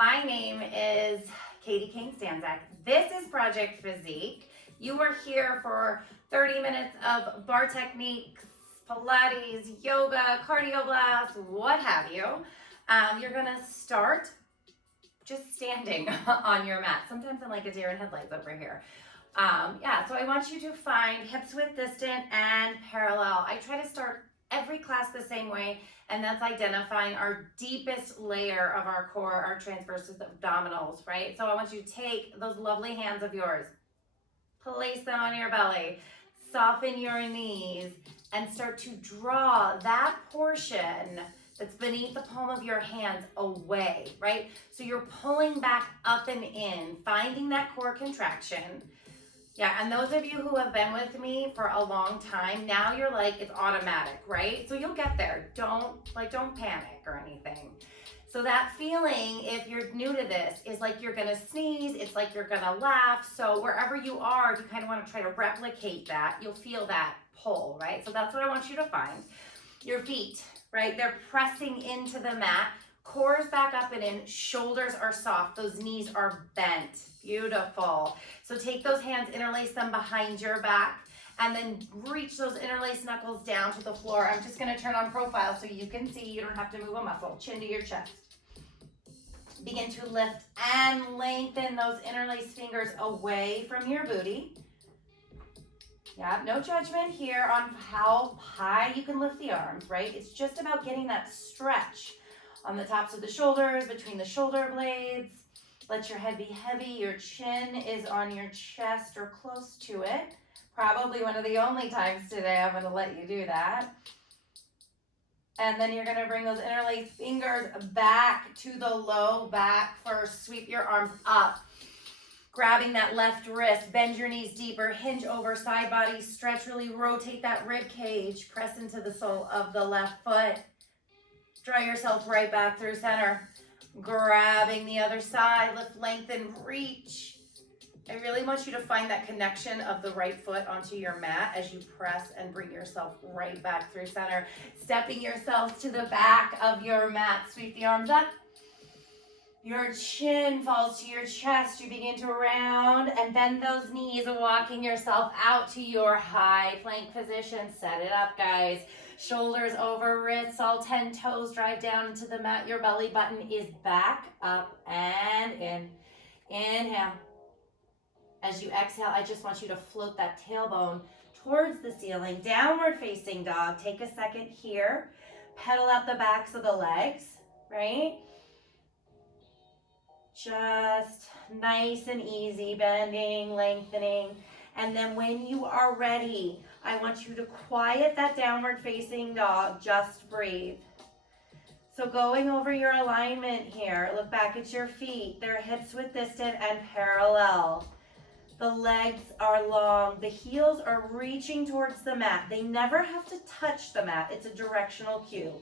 My name is Katie Kane-Stanzak. This is Project Physique. You are here for 30 minutes of bar techniques, Pilates, yoga, cardio blast, what have you. You're gonna start just standing on your mat. Sometimes I'm like a deer in headlights over here. So I want you to find hips width distant and parallel. I try to start every class the same way, and that's identifying our deepest layer of our core, our transverse abdominals, right? So I want you to take those lovely hands of yours, place them on your belly, soften your knees, and start to draw that portion that's beneath the palm of your hands away, right? So you're pulling back up and in, finding that core contraction. Yeah, and those of you who have been with me for a long time, now you're like, it's automatic, right? So you'll get there. Don't panic or anything. So that feeling, if you're new to this, is like you're gonna sneeze, it's like you're gonna laugh. So wherever you are, if you kind of wanna try to replicate that, you'll feel that pull, right? So that's what I want you to find. Your feet, right? They're pressing into the mat. Core's back up and in, shoulders are soft, those knees are bent. Beautiful. So take those hands, interlace them behind your back, and then reach those interlaced knuckles down to the floor. I'm just gonna turn on profile so you can see, you don't have to move a muscle. Chin to your chest. Begin to lift and lengthen those interlaced fingers away from your booty. Yeah, no judgment here on how high you can lift the arms, right? It's just about getting that stretch on the tops of the shoulders, between the shoulder blades. Let your head be heavy. Your chin is on your chest or close to it. Probably one of the only times today I'm going to let you do that. And then you're going to bring those interlaced fingers back to the low back first. Sweep your arms up. Grabbing that left wrist, bend your knees deeper, hinge over side body, stretch, really rotate that rib cage, press into the sole of the left foot. Draw yourself right back through center. Grabbing the other side, lift, lengthen, reach. I really want you to find that connection of the right foot onto your mat as you press and bring yourself right back through center. Stepping yourself to the back of your mat. Sweep the arms up. Your chin falls to your chest. You begin to round and bend those knees, walking yourself out to your high plank position. Set it up, guys. Shoulders over wrists, all 10 toes drive down into the mat. Your belly button is back, up, and in. Inhale. As you exhale, I just want you to float that tailbone towards the ceiling. Downward facing dog. Take a second here. Pedal out the backs of the legs, right? Just nice and easy, bending, lengthening. And then when you are ready, I want you to quiet that downward facing dog. Just breathe. So going over your alignment here, look back at your feet. They're hips width distant and parallel. The legs are long. The heels are reaching towards the mat. They never have to touch the mat. It's a directional cue.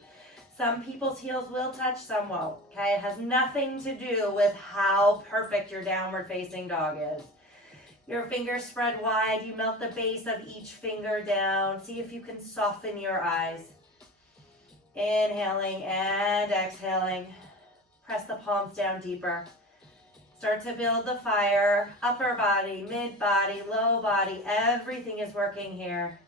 Some people's heels will touch, some won't, okay? It has nothing to do with how perfect your downward facing dog is. Your fingers spread wide. You melt the base of each finger down. See if you can soften your eyes. Inhaling and exhaling. Press the palms down deeper. Start to build the fire. Upper body, mid body, low body. Everything is working here.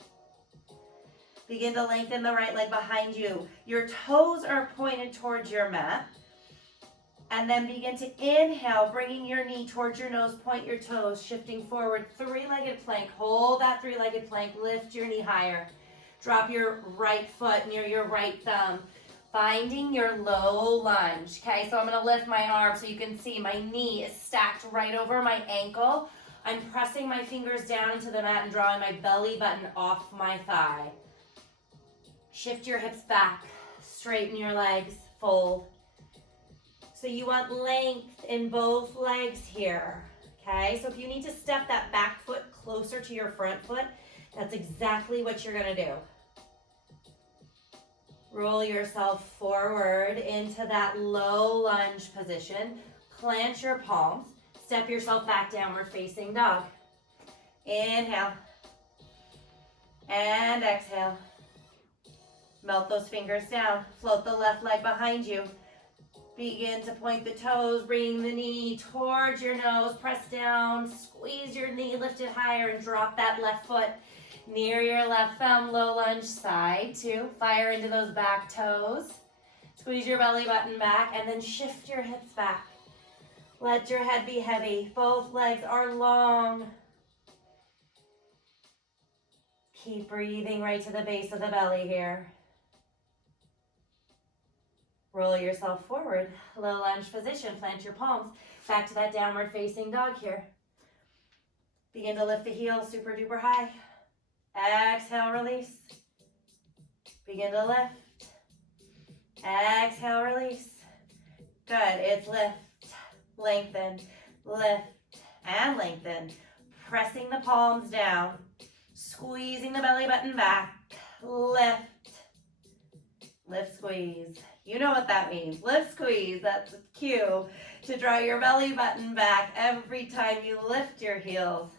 Begin to lengthen the right leg behind you. Your toes are pointed towards your mat. And then begin to inhale, bringing your knee towards your nose, point your toes, shifting forward, three-legged plank. Hold that three-legged plank, lift your knee higher. Drop your right foot near your right thumb, finding your low lunge. Okay, so I'm gonna lift my arm so you can see my knee is stacked right over my ankle. I'm pressing my fingers down into the mat and drawing my belly button off my thigh. Shift your hips back, straighten your legs, fold. So you want length in both legs here, okay? So if you need to step that back foot closer to your front foot, that's exactly what you're gonna do. Roll yourself forward into that low lunge position. Plant your palms. Step yourself back, downward facing dog. Inhale. And exhale. Melt those fingers down. Float the left leg behind you. Begin to point the toes, bring the knee towards your nose, press down, squeeze your knee, lift it higher, and drop that left foot near your left thumb. Low lunge, side two. Fire into those back toes. Squeeze your belly button back, and then shift your hips back. Let your head be heavy. Both legs are long. Keep breathing right to the base of the belly here. Roll yourself forward. Low lunge position. Plant your palms. Back to that downward facing dog here. Begin to lift the heels super duper high. Exhale, release. Begin to lift. Exhale, release. Good. It's lift, lengthen, lift, and lengthen. Pressing the palms down. Squeezing the belly button back. Lift. Lift, squeeze. You know what that means. Lift, squeeze. That's a cue to draw your belly button back every time you lift your heels.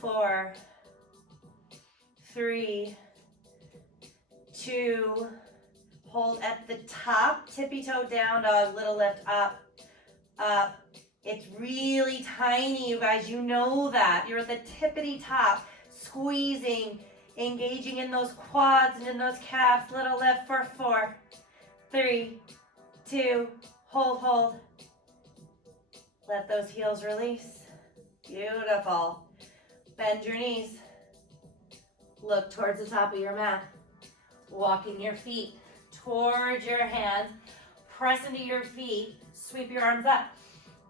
4, 3, 2, hold at the top, tippy toe down dog, little lift up, up. It's really tiny, you guys, you know that. You're at the tippity top, squeezing, engaging in those quads and in those calves, little lift for 4, 3, 2, hold, hold. Let those heels release. Beautiful. Bend your knees. Look towards the top of your mat. Walking your feet towards your hands. Press into your feet. Sweep your arms up.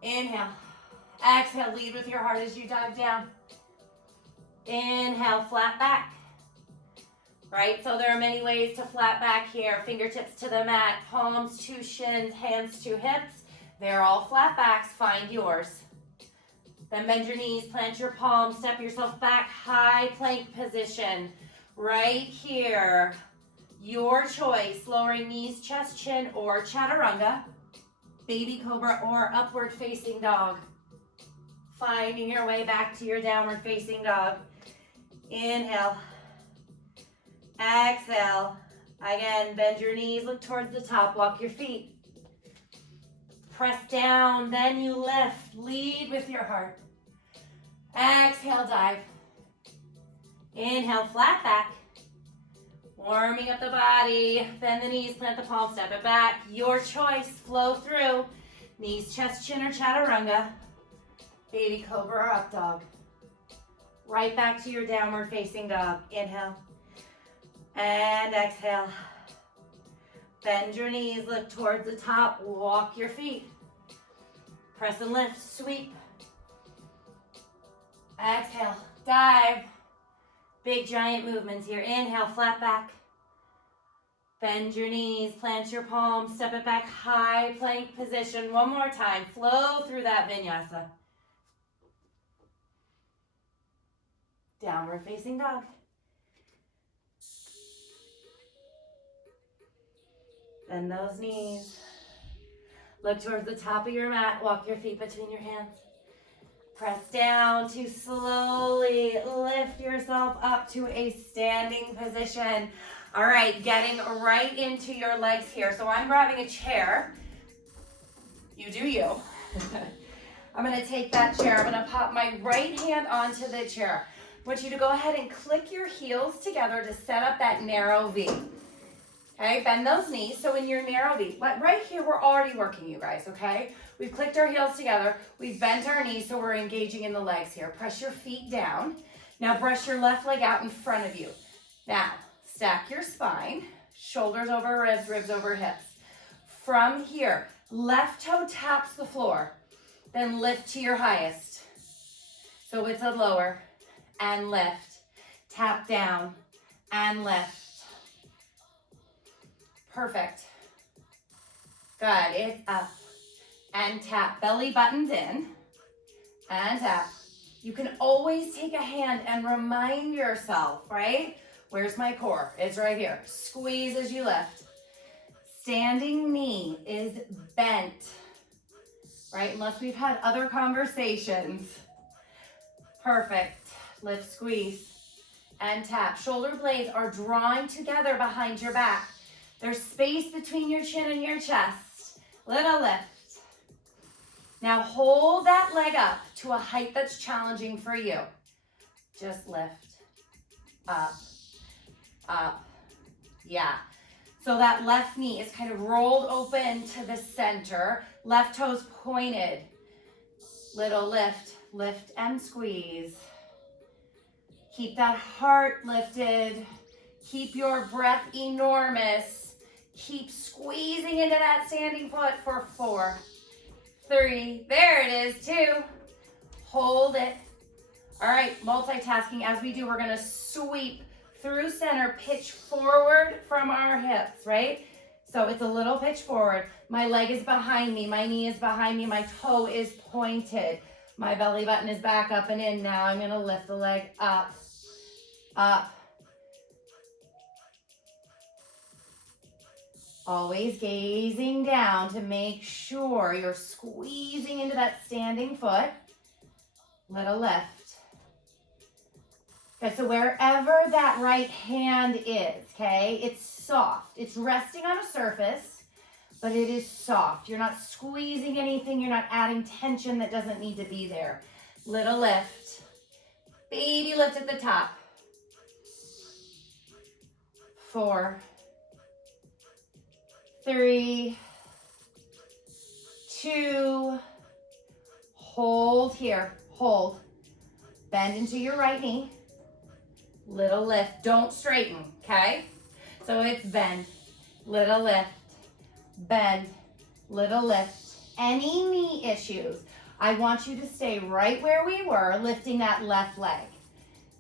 Inhale. Exhale. Lead with your heart as you dive down. Inhale. Flat back. Right? So there are many ways to flat back here. Fingertips to the mat. Palms to shins. Hands to hips. They're all flat backs. Find yours. Then bend your knees, plant your palms, step yourself back, high plank position. Right here, your choice, lowering knees, chest, chin, or chaturanga, baby cobra, or upward facing dog. Finding your way back to your downward facing dog. Inhale. Exhale. Again, bend your knees, look towards the top, walk your feet. Press down, then you lift. Lead with your heart. Exhale, dive. Inhale, flat back. Warming up the body. Bend the knees, plant the palms, step it back. Your choice, flow through. Knees, chest, chin, or chaturanga. Baby cobra or up dog. Right back to your downward facing dog. Inhale. And exhale. Bend your knees, look towards the top, walk your feet. Press and lift, sweep. Exhale, dive. Big giant movements here. Inhale, flat back. Bend your knees, plant your palms, step it back, high plank position. One more time, flow through that vinyasa. Downward facing dog. Bend those knees. Look towards the top of your mat. Walk your feet between your hands. Press down to slowly lift yourself up to a standing position. All right, getting right into your legs here. So I'm grabbing a chair. You do you. I'm going to take that chair. I'm going to pop my right hand onto the chair. I want you to go ahead and click your heels together to set up that narrow V. Okay, bend those knees. So in your narrow V, but right here, we're already working, you guys, okay? We've clicked our heels together. We've bent our knees, so we're engaging in the legs here. Press your feet down. Now brush your left leg out in front of you. Now, stack your spine, shoulders over ribs, ribs over hips. From here, left toe taps the floor. Then lift to your highest. So it's a lower and lift. Tap down and lift. Perfect. Good. It's up and tap. Belly buttons in and tap. You can always take a hand and remind yourself, right? Where's my core? It's right here. Squeeze as you lift. Standing knee is bent, right? Unless we've had other conversations. Perfect. Lift, squeeze, and tap. Shoulder blades are drawing together behind your back. There's space between your chin and your chest. little lift. Now hold that leg up to a height that's challenging for you. Just lift, up, up, yeah. So that left knee is kind of rolled open to the center, left toes pointed. Little lift, lift and squeeze. Keep that heart lifted. Keep your breath enormous. Keep squeezing into that standing foot for 4, 3, there it is, 2. Hold it. All right, multitasking. As we do, we're gonna sweep through center, pitch forward from our hips, right? So it's a little pitch forward. My leg is behind me, my knee is behind me, my toe is pointed. My belly button is back up and in. Now I'm gonna lift the leg up, up. Always gazing down to make sure you're squeezing into that standing foot. Little lift. Okay, so wherever that right hand is, okay, it's soft. It's resting on a surface, but it is soft. You're not squeezing anything. You're not adding tension that doesn't need to be there. Little lift. Baby lift at the top. 4, 3, 2, hold here, hold. Bend into your right knee. Little lift, don't straighten, okay? So it's bend, little lift, bend, little lift. Any knee issues, I want you to stay right where we were, lifting that left leg,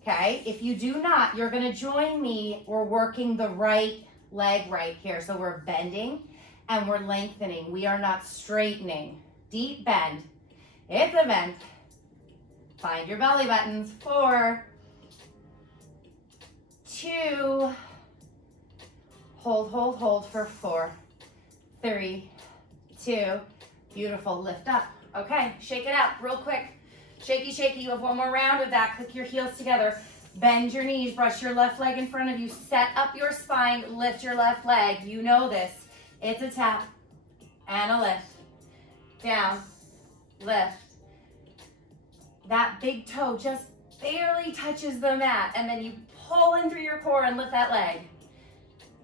okay? If you do not, you're gonna join me. We're working the right leg right here. So we're bending and we're lengthening. We are not straightening. Deep bend. It's a bend. Find your belly buttons. 4, 2, hold, hold, hold for 4, 3, 2, beautiful, lift up. Okay, shake it out real quick. Shaky, shaky, you have one more round of that. Click your heels together. Bend your knees, brush your left leg in front of you, set up your spine, lift your left leg. You know this. It's a tap and a lift. Down, lift. That big toe just barely touches the mat, and then you pull in through your core and lift that leg.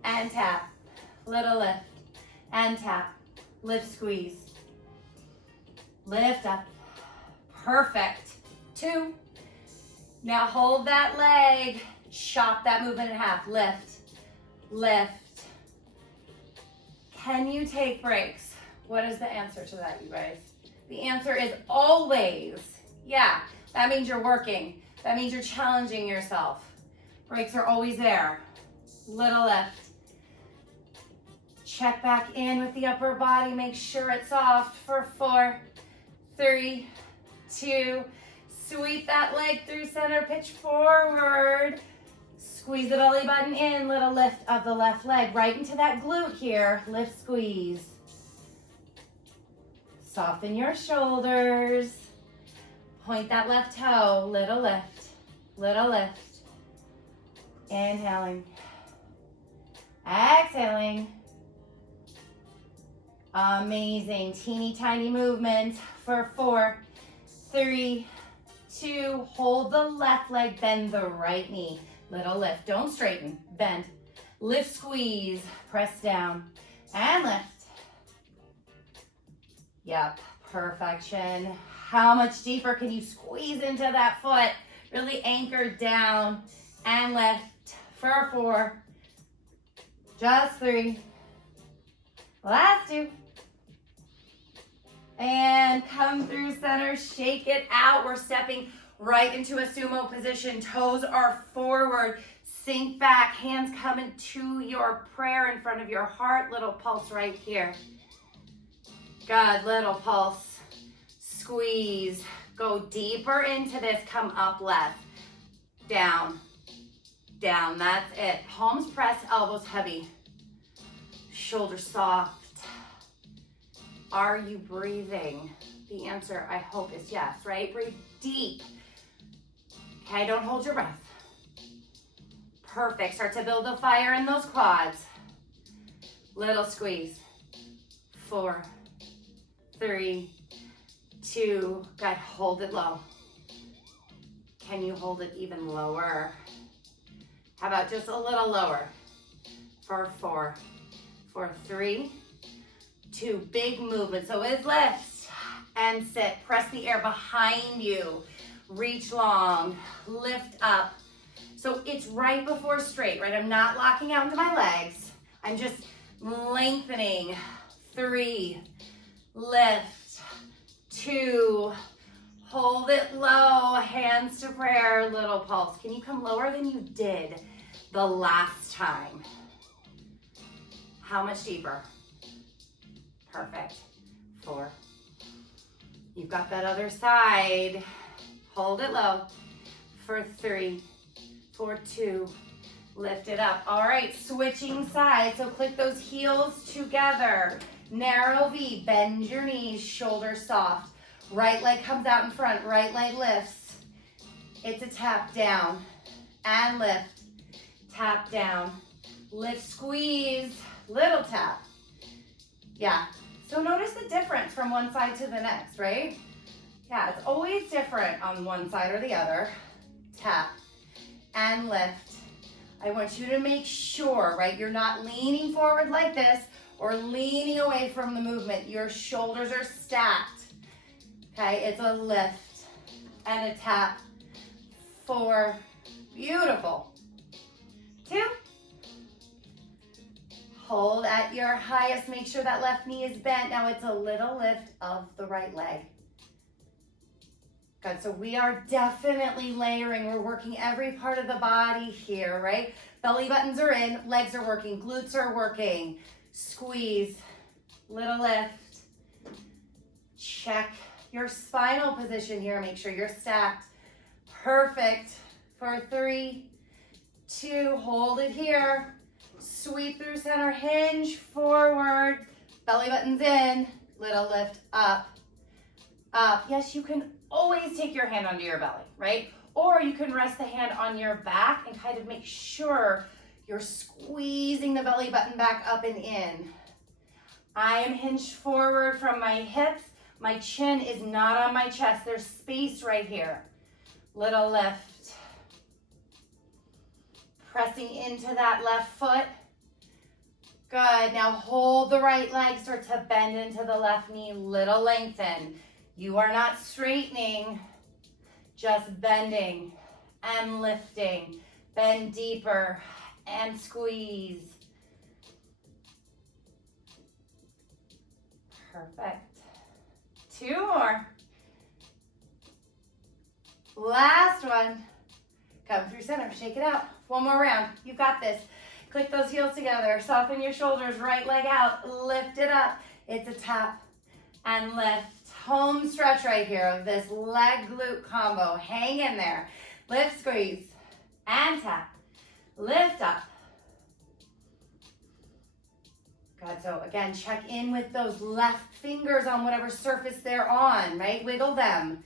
And tap, little lift, and tap, lift, squeeze. Lift up, perfect. 2. Now hold that leg, chop that movement in half, lift, lift. Can you take breaks? What is the answer to that, you guys? The answer is always. Yeah, that means you're working. That means you're challenging yourself. Breaks are always there. Little lift. Check back in with the upper body. Make sure it's soft for 4, 3, 2. Sweep that leg through center, pitch forward. Squeeze the belly button in, little lift of the left leg right into that glute here. Lift, squeeze. Soften your shoulders. Point that left toe, little lift, little lift. Inhaling, exhaling. Amazing, teeny tiny movement for 4, 3, 2, hold the left leg, bend the right knee. Little lift, don't straighten, bend. Lift, squeeze, press down, and lift. Yep, perfection. How much deeper can you squeeze into that foot? Really anchor down and lift for 4, just 3, last 2. And come through center, shake it out. We're stepping right into a sumo position. Toes are forward, sink back, hands coming to your prayer in front of your heart. Little pulse right here. Good, little pulse. Squeeze, go deeper into this, come up left, down, down, that's it. Palms pressed, elbows heavy, shoulders soft. Are you breathing? The answer, I hope, is yes, right? Breathe deep. Okay, don't hold your breath. Perfect, start to build the fire in those quads. Little squeeze, 4, 3, 2, good, hold it low. Can you hold it even lower? How about just a little lower? For 4, for 3, 2, big movement. So it's lift and sit. Press the air behind you. Reach long, lift up. So it's right before straight, right? I'm not locking out into my legs. I'm just lengthening. 3, lift. 2, hold it low, hands to prayer, little pulse. Can you come lower than you did the last time? How much deeper? Perfect. 4. You've got that other side. Hold it low for 3, for 2, lift it up. All right, switching sides. So click those heels together. Narrow V, bend your knees, shoulders soft. Right leg comes out in front, right leg lifts. It's a tap down and lift. Tap down, lift, squeeze, little tap. Yeah, so notice the difference from one side to the next, right? Yeah, it's always different on one side or the other. Tap and lift. I want you to make sure, right, you're not leaning forward like this or leaning away from the movement. Your shoulders are stacked. Okay, it's a lift and a tap. 4, beautiful. 2, hold at your highest. Make sure that left knee is bent. Now it's a little lift of the right leg. Good, so we are definitely layering. We're working every part of the body here, right? Belly buttons are in, legs are working, glutes are working. Squeeze, little lift. Check your spinal position here. Make sure you're stacked. Perfect. For 3, 2, hold it here. Sweep through center, hinge forward. Belly buttons in, little lift up, up. Yes, you can always take your hand onto your belly, right? Or you can rest the hand on your back and kind of make sure you're squeezing the belly button back up and in. I am hinged forward from my hips. My chin is not on my chest. There's space right here. Little lift. Pressing into that left foot. Good. Now hold the right leg. Start to bend into the left knee. Little lengthen. You are not straightening, just bending and lifting. Bend deeper and squeeze. Perfect. 2 more. Last one. Come through center, shake it out. 1 more round. You've got this. Click those heels together. Soften your shoulders, right leg out. Lift it up. It's a tap and lift. Home stretch right here of this leg glute combo. Hang in there. Lift, squeeze, and tap. Lift up. Good, so again, check in with those left fingers on whatever surface they're on, right? Wiggle them.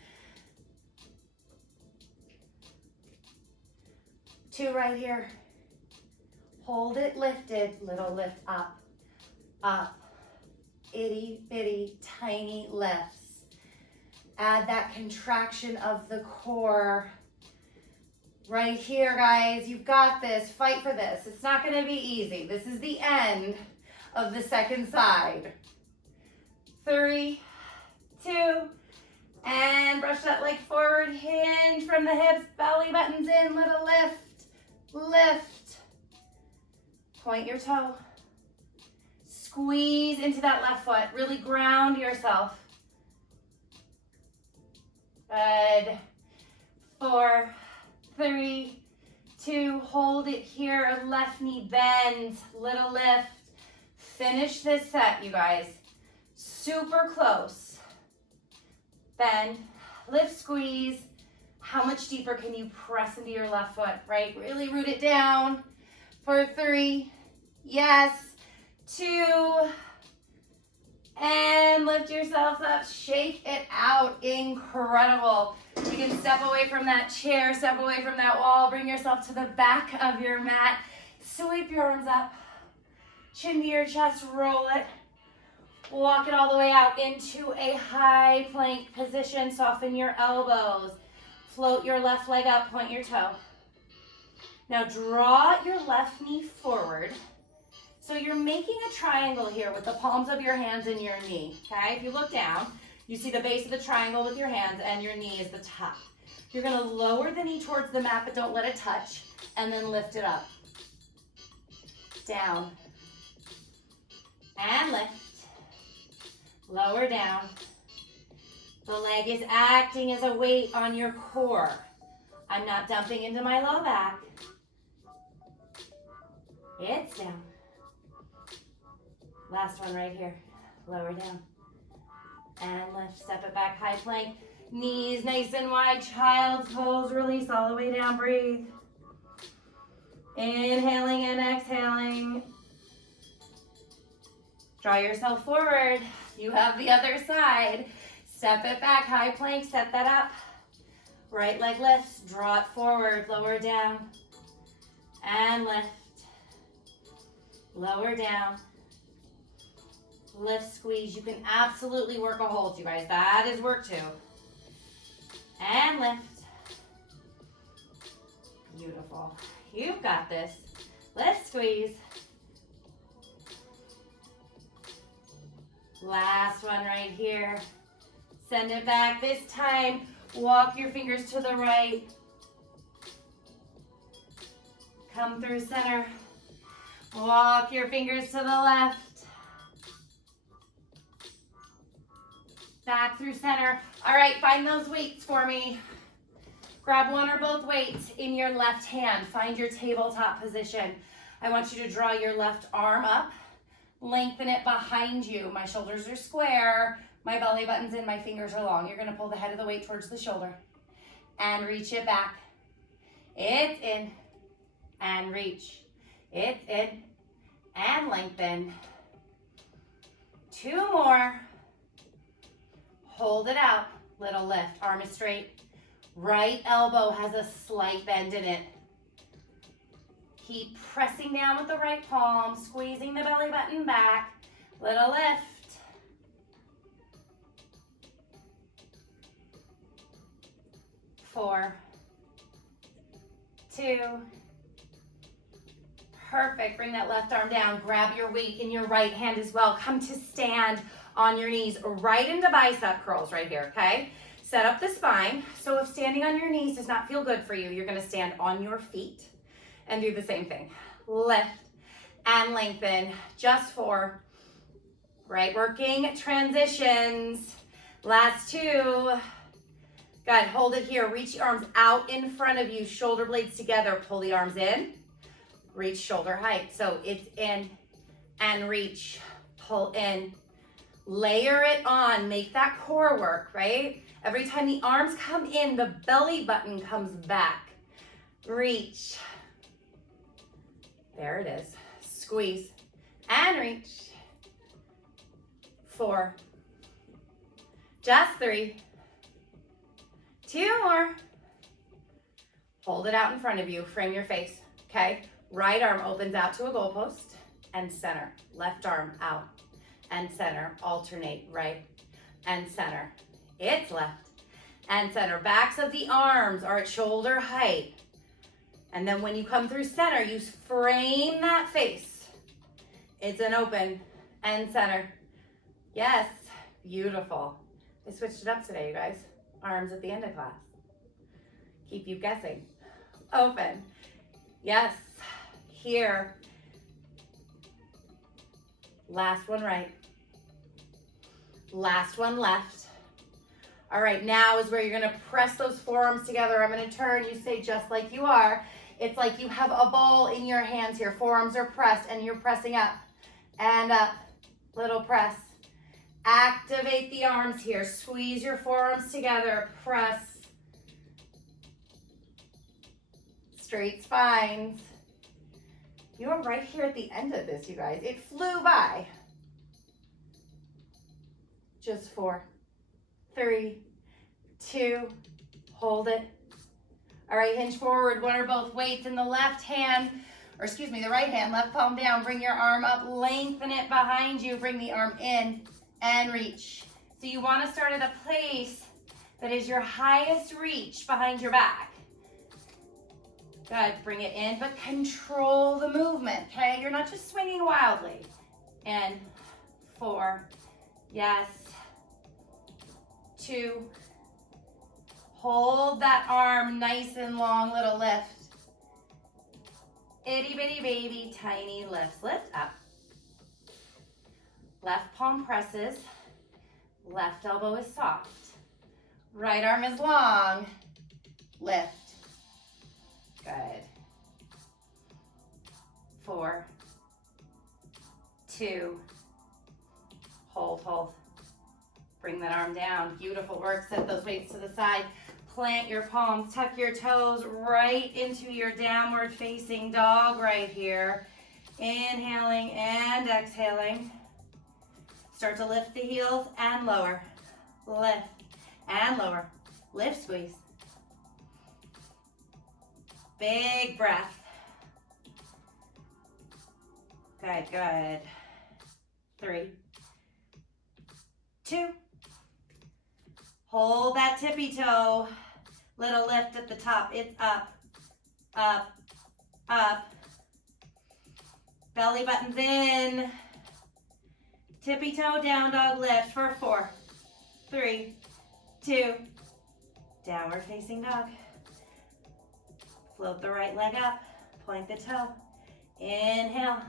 2 right here. Hold it lifted, little lift up, up. Itty bitty tiny lifts. Add that contraction of the core. Right here, guys, you've got this. Fight for this. It's not going to be easy. This is the end of the second side. 3, 2, and brush that leg forward. Hinge from the hips. Belly buttons in. Little lift. Lift. Point your toe. Squeeze into that left foot. Really ground yourself. Good. 4, 3, 2, hold it here. Left knee bends. Little lift. Finish this set, you guys. Super close. Bend. Lift, squeeze. How much deeper can you press into your left foot, right? Really root it down. For 3, yes. 2, and lift yourselves up. Shake it out. Incredible. You can step away from that chair, step away from that wall, bring yourself to the back of your mat. Sweep your arms up. Chin to your chest, roll it. Walk it all the way out into a high plank position. Soften your elbows. Float your left leg up, point your toe. Now draw your left knee forward. So you're making a triangle here with the palms of your hands and your knee, okay? If you look down, you see the base of the triangle with your hands and your knee is the top. You're gonna lower the knee towards the mat, but don't let it touch, and then lift it up. Down. And lift. Lower down. The leg is acting as a weight on your core. I'm not dumping into my low back. It's down. Last one right here. Lower down. And lift. Step it back. High plank. Knees nice and wide. Child's pose. Release all the way down. Breathe. Inhaling and exhaling. Draw yourself forward. You have the other side. Step it back. High plank. Set that up. Right leg lifts. Draw it forward. Lower down. And lift. Lower down. Lift, squeeze. You can absolutely work a hold, you guys. That is work too. And lift. Beautiful. You've got this. Lift, squeeze. Last one right here. Send it back. This time, walk your fingers to the right. Come through center. Walk your fingers to the left. Back through center. All right, find those weights for me. Grab one or both weights in your left hand. Find your tabletop position. I want you to draw your left arm up. Lengthen it behind you. My shoulders are square. My belly button's in. My fingers are long. You're going to pull the head of the weight towards the shoulder. And reach it back. It's in. And reach. It's in. And lengthen. 2 more. Hold it out. Little lift. Arm is straight. Right elbow has a slight bend in it. Keep pressing down with the right palm, squeezing the belly button back. Little lift. 4, 2. Perfect. Bring that left arm down. Grab your weight in your right hand as well. Come to stand on your knees right into bicep curls right here, okay? Set up the spine. So if standing on your knees does not feel good for you, you're gonna stand on your feet and do the same thing. Lift and lengthen, just 4. Right, working transitions. Last 2. Good, hold it here. Reach the arms out in front of you, shoulder blades together. Pull the arms in, reach shoulder height. So it's in and reach, pull in. Layer it on, make that core work, right? Every time the arms come in, the belly button comes back. Reach. There it is. Squeeze and reach. 4. Just 3. 2 more. Hold it out in front of you. Frame your face, okay? Right arm opens out to a goalpost and center. Left arm out and center. Alternate right and center. It's left and center. Backs of the arms are at shoulder height. And then when you come through center, you frame that face. It's an open and center. Yes, beautiful. I switched it up today, you guys. Arms at the end of class. Keep you guessing. Open. Yes, here. Last one right. Last one left. All right, now is where you're gonna press those forearms together. I'm gonna turn, you stay just like you are. It's like you have a ball in your hands here. Forearms are pressed and you're pressing up and up. Little press. Activate the arms here. Squeeze your forearms together. Press. Straight spines. You are right here at the end of this, you guys. It flew by. Just 4, 3, 2, hold it. All right, hinge forward, one or both weights in the left hand, or excuse me, the right hand, left palm down. Bring your arm up, lengthen it behind you. Bring the arm in and reach. So you want to start at a place that is your highest reach behind your back. Good, bring it in, but control the movement, okay? You're not just swinging wildly. And 4, yes, 2, hold that arm nice and long, little lift. Itty bitty baby, tiny lifts, lift up. Left palm presses, left elbow is soft. Right arm is long, lift. Good. 4, 2, hold, hold. Bring that arm down. Beautiful work. Set those weights to the side. Plant your palms, tuck your toes right into your downward facing dog right here. Inhaling and exhaling. Start to lift the heels and lower. Lift and lower. Lift, squeeze. Big breath. Good, good. 3, 2. Hold that tippy toe. Little lift at the top. It's up, up, up. Belly buttons in. Tippy toe, down dog lift for 4, 3, 2. Downward facing dog. Float the right leg up. Point the toe. Inhale.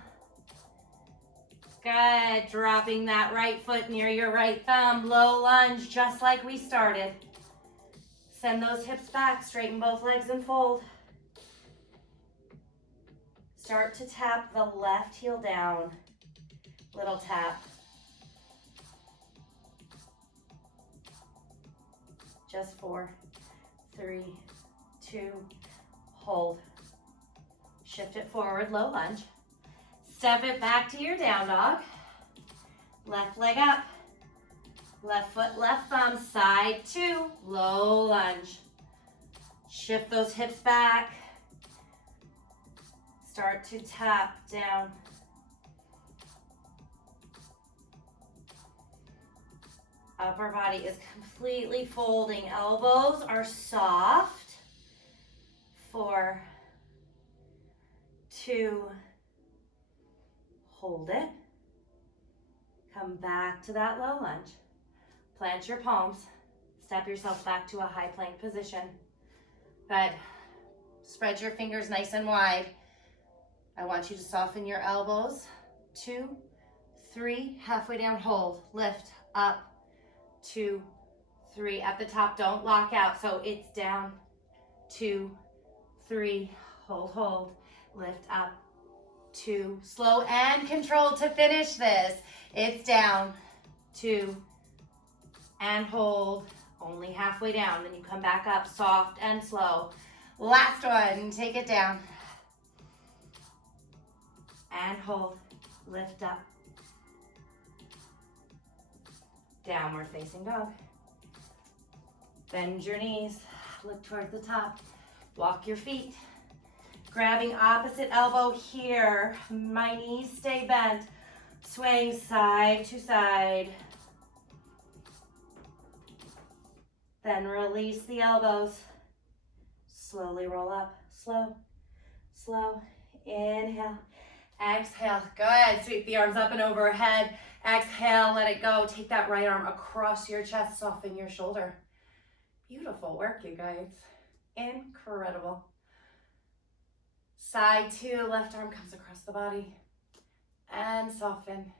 Good. Dropping that right foot near your right thumb. Low lunge, just like we started. Send those hips back. Straighten both legs and fold. Start to tap the left heel down. Little tap. Just 4, 3, 2, hold. Shift it forward, low lunge. Step it back to your down dog. Left leg up. Left foot, left thumb, side 2, low lunge. Shift those hips back. Start to tap down. Upper body is completely folding. Elbows are soft. 4, 2, hold it. Come back to that low lunge. Plant your palms. Step yourself back to a high plank position. Good. Spread your fingers nice and wide. I want you to soften your elbows. 2, 3, halfway down, hold. Lift, up, 2, 3. At the top, don't lock out. So it's down, 2, 3, hold, hold. Lift up, 2. Slow and controlled to finish this. It's down, 2, and hold. Only halfway down. Then you come back up, soft and slow. Last one, take it down. And hold, lift up. Downward facing dog. Bend your knees, look towards the top. Walk your feet. Grabbing opposite elbow here. My knees stay bent. Swaying side to side. Then release the elbows. Slowly roll up. Slow, slow. Inhale. Exhale. Good. Sweep the arms up and overhead. Exhale. Let it go. Take that right arm across your chest. Soften your shoulder. Beautiful work, you guys. Incredible. Side 2. Left arm comes across the body. And soften.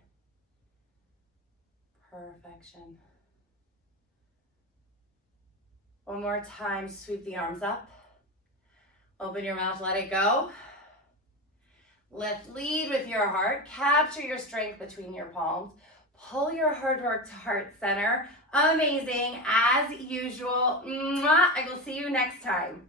Perfection. One more time, sweep the arms up. Open your mouth, let it go. Lead with your heart. Capture your strength between your palms. Pull your hard work to heart center. Amazing, as usual. Mwah. I will see you next time.